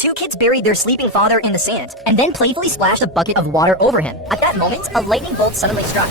Two kids buried their sleeping father in the sand, and then playfully splashed a bucket of water over him. At that moment, a lightning bolt suddenly struck.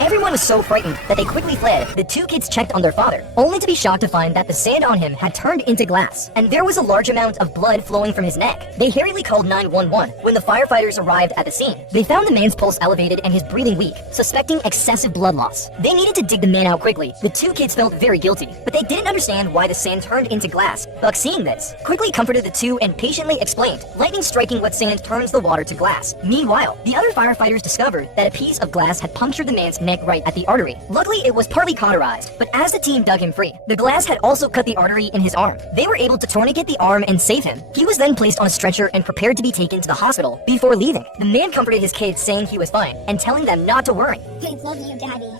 Everyone was so frightened that they quickly fled. The two kids checked on their father, only to be shocked to find that the sand on him had turned into glass, and there was a large amount of blood flowing from his neck. They hurriedly called 911 when the firefighters arrived at the scene. They found the man's pulse elevated and his breathing weak, suspecting excessive blood loss. They needed to dig the man out quickly. The two kids felt very guilty, but they didn't understand why the sand turned into glass. Buck, seeing this, quickly comforted the two and patiently explained, lightning striking what sand turns the water to glass. Meanwhile, the other firefighters discovered that a piece of glass had punctured the man's neck right at the artery. Luckily, it was partly cauterized, but as the team dug him free, the glass had also cut the artery in his arm. They were able to tourniquet the arm and save him. He was then placed on a stretcher and prepared to be taken to the hospital. Before leaving, the man comforted his kids, saying he was fine and telling them not to worry. I love you, Daddy.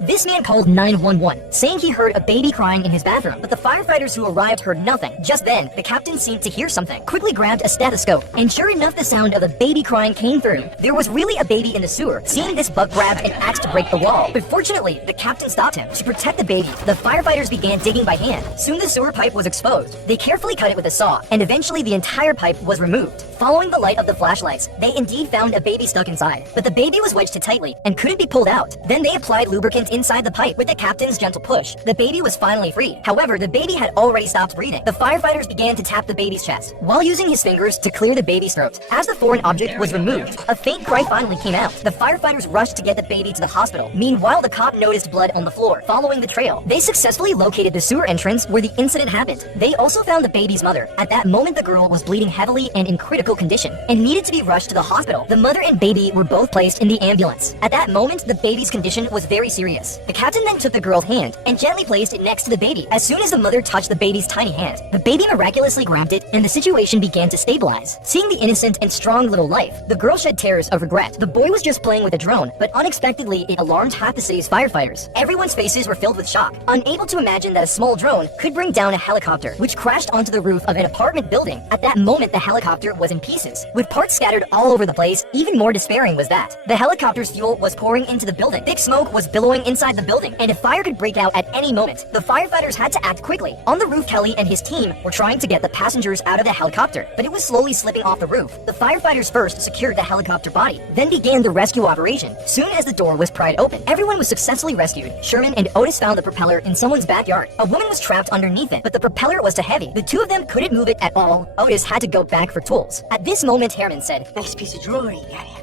This man called 911, saying he heard a baby crying in his bathroom, but the firefighters who arrived heard nothing. Just then, the captain seemed to hear something, quickly grabbed a stethoscope, and sure enough, the sound of a baby crying came through. There was really a baby in the sewer. Seeing this, Buck grabbed an axe to break the wall, but fortunately, the captain stopped him. To protect the baby, the firefighters began digging by hand. Soon the sewer pipe was exposed. They carefully cut it with a saw, and eventually the entire pipe was removed. Following the light of the flashlights, they indeed found a baby stuck inside, but the baby was wedged tightly and couldn't be pulled out. Then they applied lubricant inside the pipe. With the captain's gentle push, the baby was finally free. However, the baby had already stopped breathing. The firefighters began to tap the baby's chest, while using his fingers to clear the baby's throat. As the foreign object was removed, a faint cry finally came out. The firefighters rushed to get the baby to the hospital. Meanwhile, the cop noticed blood on the floor. Following the trail, they successfully located the sewer entrance where the incident happened. They also found the baby's mother. At that moment, the girl was bleeding heavily and in critical condition, and needed to be rushed to the hospital. The mother and baby were both placed in the ambulance. At that moment, the baby's condition was very serious. The captain then took the girl's hand and gently placed it next to the baby. As soon as the mother touched the baby's tiny hand, the baby miraculously grabbed it and the situation began to stabilize. Seeing the innocent and strong little life, the girl shed tears of regret. The boy was just playing with a drone, but unexpectedly it alarmed half the city's firefighters. Everyone's faces were filled with shock, unable to imagine that a small drone could bring down a helicopter, which crashed onto the roof of an apartment building. At that moment, the helicopter was in pieces, with parts scattered all over the place. Even more despairing was that the helicopter's fuel was pouring into the building. Thick smoke was billowing inside the building, and a fire could break out at any moment. The firefighters had to act quickly. On the roof, Kelly and his team were trying to get the passengers out of the helicopter, but it was slowly slipping off the roof. The firefighters first secured the helicopter body, then began the rescue operation. Soon as the door was pried open, everyone was successfully rescued. Sherman and Otis found the propeller in someone's backyard. A woman was trapped underneath it, but the propeller was too heavy. The two of them couldn't move it at all. Otis had to go back for tools. At this moment, Herman said, Nice piece of jewelry, Daddy.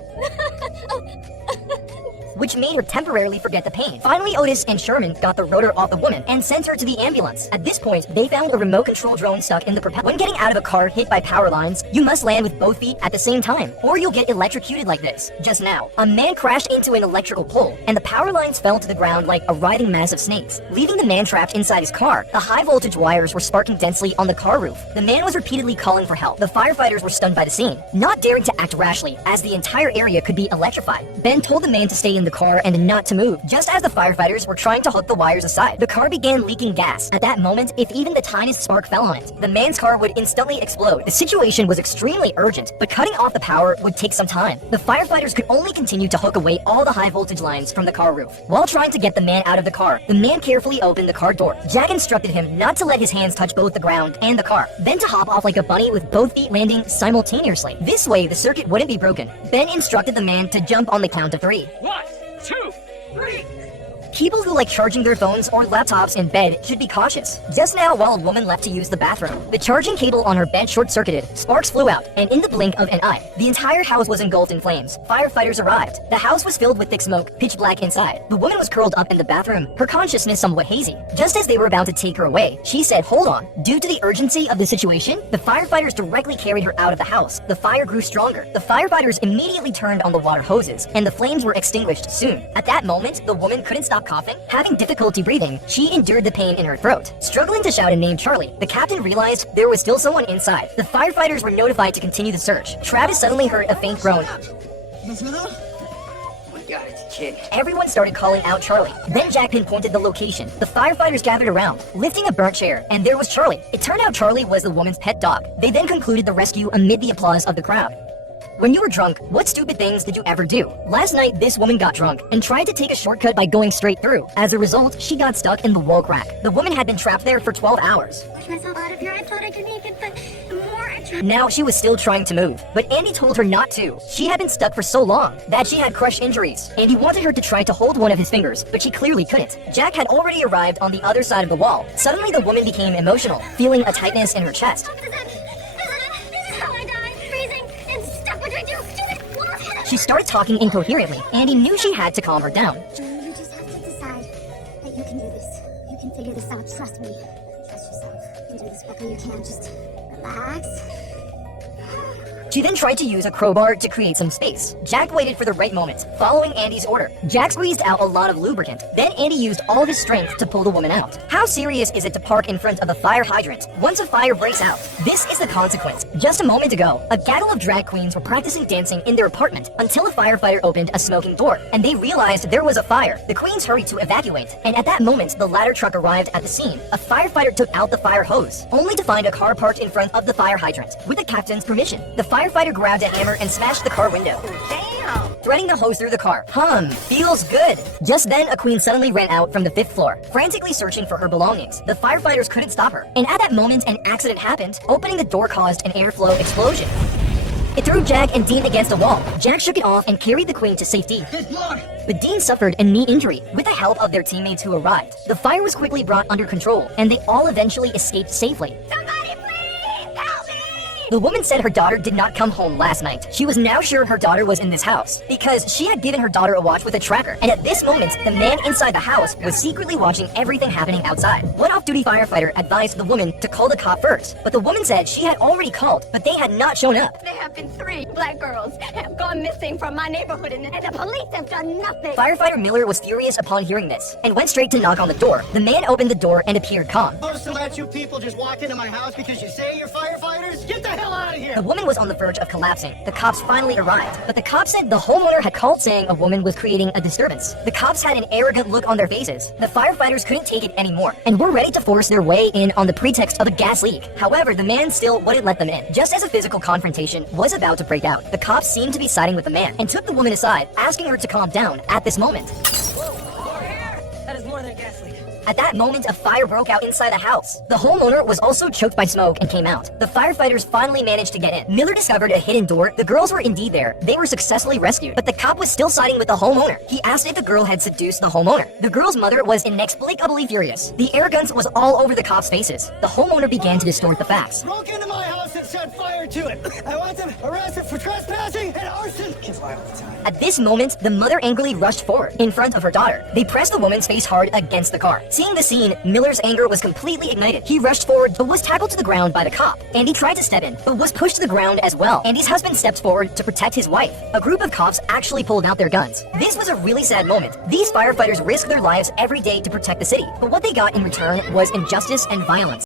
which made her temporarily forget the pain. Finally, Otis and Sherman got the rotor off the woman and sent her to the ambulance. At this point, they found a remote control drone stuck in the propeller. When getting out of a car hit by power lines, you must land with both feet at the same time, or you'll get electrocuted like this. Just now, a man crashed into an electrical pole, and the power lines fell to the ground like a writhing mass of snakes, leaving the man trapped inside his car. The high-voltage wires were sparking densely on the car roof. The man was repeatedly calling for help. The firefighters were stunned by the scene, not daring to act rashly, as the entire area could be electrified. Ben told the man to stay in the car and not to move. Just as the firefighters were trying to hook the wires aside, the car began leaking gas. At that moment, if even the tiniest spark fell on it, the man's car would instantly explode. The situation was extremely urgent, but cutting off the power would take some time. The firefighters could only continue to hook away all the high voltage lines from the car roof. While trying to get the man out of the car, the man carefully opened the car door. Jack instructed him not to let his hands touch both the ground and the car, then to hop off like a bunny with both feet landing simultaneously. This way, the circuit wouldn't be broken. Ben instructed the man to jump on the count of 3. 1, 2, 3. People who like charging their phones or laptops in bed should be cautious. Just now, while a woman left to use the bathroom, the charging cable on her bed short-circuited, sparks flew out, and in the blink of an eye, the entire house was engulfed in flames. Firefighters arrived. The house was filled with thick smoke, pitch black inside. The woman was curled up in the bathroom, her consciousness somewhat hazy. Just as they were about to take her away, she said, "Hold on." Due to the urgency of the situation, the firefighters directly carried her out of the house. The fire grew stronger. The firefighters immediately turned on the water hoses, and the flames were extinguished soon. At that moment, the woman couldn't stop coughing. Having difficulty breathing, she endured the pain in her throat. Struggling to shout a name Charlie, the captain realized there was still someone inside. The firefighters were notified to continue the search. Travis suddenly heard a faint groan. Oh my god, it's a kid. Everyone started calling out Charlie. Then Jack pinpointed the location. The firefighters gathered around, lifting a burnt chair, and there was Charlie. It turned out Charlie was the woman's pet dog. They then concluded the rescue amid the applause of the crowd. When you were drunk, what stupid things did you ever do? Last night, this woman got drunk and tried to take a shortcut by going straight through. As a result, she got stuck in the wall crack. The woman had been trapped there for 12 hours. Push myself out of here. I thought I could make it, but the more I Now she was still trying to move, but Andy told her not to. She had been stuck for so long that she had crush injuries. Andy wanted her to try to hold one of his fingers, but she clearly couldn't. Jack had already arrived on the other side of the wall. Suddenly the woman became emotional, feeling a tightness in her chest. This is how I die. Freezing and stuck between two stupid walls. She started talking incoherently. Andy knew she had to calm her down. You just have to decide that you can do this. You can figure this out. Trust me. Trust yourself. You can do this better. You can. Just relax. She then tried to use a crowbar to create some space. Jack waited for the right moment, following Andy's order. Jack squeezed out a lot of lubricant. Then Andy used all of his strength to pull the woman out. How serious is it to park in front of a fire hydrant once a fire breaks out? This is the consequence. Just a moment ago, a gaggle of drag queens were practicing dancing in their apartment until a firefighter opened a smoking door, and they realized there was a fire. The queens hurried to evacuate, and at that moment, the ladder truck arrived at the scene. A firefighter took out the fire hose, only to find a car parked in front of the fire hydrant. With the captain's permission, the firefighter grabbed a hammer and smashed the car window, threading the hose through the car. Feels good. Just then, a queen suddenly ran out from the 5th floor, frantically searching for her belongings. The firefighters couldn't stop her, and at that moment, an accident happened. Opening the door caused an airflow explosion. It threw Jack and Dean against a wall. Jack shook it off and carried the queen to safety. But Dean suffered a knee injury. With the help of their teammates who arrived, the fire was quickly brought under control, and they all eventually escaped safely. Somebody please help me! The woman said her daughter did not come home last night. She was now sure her daughter was in this house because she had given her daughter a watch with a tracker, and at this moment, the man inside the house was secretly watching everything happening outside. One off-duty firefighter advised the woman to call the cop first, but the woman said she had already called, but they had not shown up. There have been 3 black girls have gone missing from my neighborhood, and the police have done nothing. Firefighter Miller was furious upon hearing this and went straight to knock on the door. The man opened the door and appeared calm. Supposed to let you people just walk into my house because you say you're firefighters? Get the hell out of here! The woman was on the verge of collapsing. The cops finally arrived, but the cops said the homeowner had called saying a woman was creating a disturbance. The cops had an arrogant look on their faces. The firefighters couldn't take it anymore and were ready to force their way in on the pretext of a gas leak. However, the man still wouldn't let them in. Just as a physical confrontation was about to break out, the cops seemed to be siding with the man and took the woman aside, asking her to calm down at this moment. That is more than a gas leak. At that moment, a fire broke out inside the house. The homeowner was also choked by smoke and came out. The firefighters finally managed to get in. Miller discovered a hidden door. The girls were indeed there. They were successfully rescued, but the cop was still siding with the homeowner. He asked if the girl had seduced the homeowner. The girl's mother was inexplicably furious. The arrogance was all over the cops' faces. The homeowner began to distort the facts. Broke into my house and set fire to it. I want them arrested for trespassing and arson. Kids lie all the time. At this moment, the mother angrily rushed forward in front of her daughter. They pressed the woman's face hard against the car. Seeing the scene, Miller's anger was completely ignited. He rushed forward, but was tackled to the ground by the cop. Andy tried to step in, but was pushed to the ground as well. Andy's husband stepped forward to protect his wife. A group of cops actually pulled out their guns. This was a really sad moment. These firefighters risk their lives every day to protect the city, but what they got in return was injustice and violence.